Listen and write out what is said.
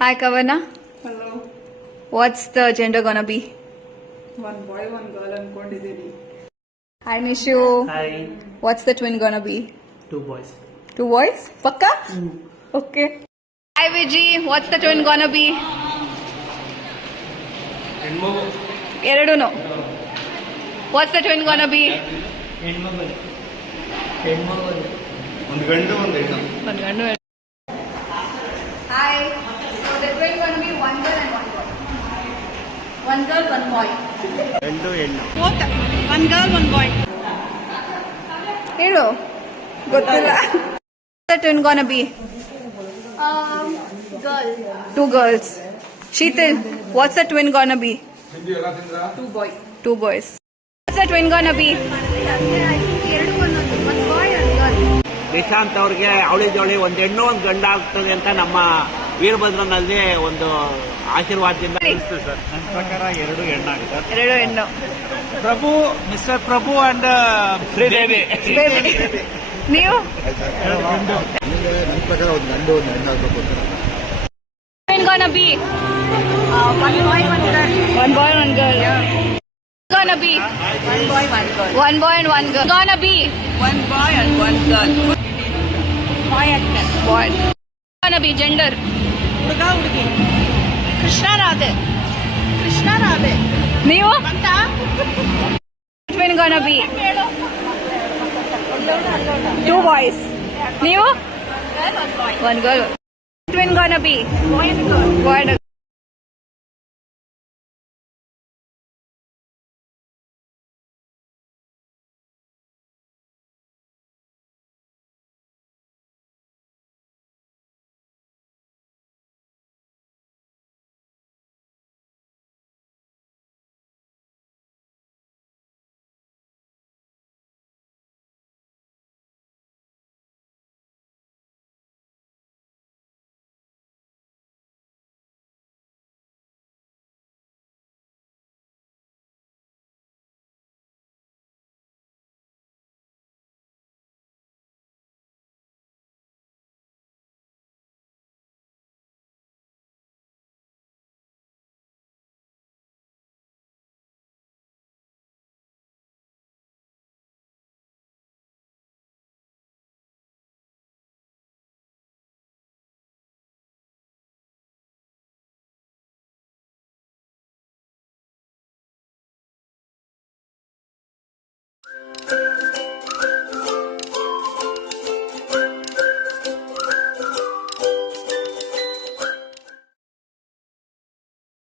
Hi, Kavana. Hello. What's the gender gonna be? One boy, one girl ಅನ್ಕೊಂಡಿದ್ದೀನಿ. Hi, Nishu. Hi. What's the twin gonna be? 2 boys. 2 boys? Pakka? Okay. Hi, Viji. What's the twin gonna be? Eradunu. What's the twin gonna be? ಒಂದು ಗಂಡು ಒಂದು ಹೆಣ್ಣು. One gandu. Hi. So the twin gonna be one girl and one boy. One girl, one boy. ಗಂಡು ಹೆಣ್ಣು. Both. One girl, one boy. ಹೇಳು ಗೊತ್ತಿಲ್ಲ. What's the twin gonna be? Girl. 2 girls. Sheetal, what's the twin gonna be? 2 boy. 2 boys. What's the twin gonna be? One boy and girl. Nishant ಅವ್ರಿಗೆ ಅವಳಿ ಜವಳಿ ಒಂದು ಹೆಣ್ಣು ಒಂದು ಗಂಡ ಆಗ್ತದೆ ಅಂತ ನಮ್ಮ ವೀರಭದ್ರನಲ್ಲಿ ಒಂದು ಆಶೀರ್ವಾದದಿಂದ ಸರ್. ನನ್ನ ಪ್ರಕಾರ 2 ಹೆಣ್ಣಾಗುತ್ತೆ. 2 ಹೆಣ್ಣು. ಪ್ರಭು, ಮಿಸ್ಟರ್ ಪ್ರಭು ಅಂಡ್ ಶ್ರೀದೇವಿ. ನೀವು ನನ್ನ ಪ್ರಕಾರ ಒಂದು ಗಂಡು ಒಂದು ಹೆಣ್ಣು ಆಗ್ಬೇಕು ಅಂತ. twin gonna be? One boy, one girl. One boy, one girl. Gonna be? One boy, one girl. One boy and one girl. Gonna be? One boy and one girl. Boy and girl. Boy. Gonna be gender? ಹುಡುಗ ಹುಡುಗಿ. ಕೃಷ್ಣ ರಾಧೆ. ಕೃಷ್ಣ ರಾಧೆ. ನೀವು? ಅಂತ Twin gonna be? 2 boys. ನೀವು? girl, one boy. One girl. Twin gonna be? Boy and girl. Boy and a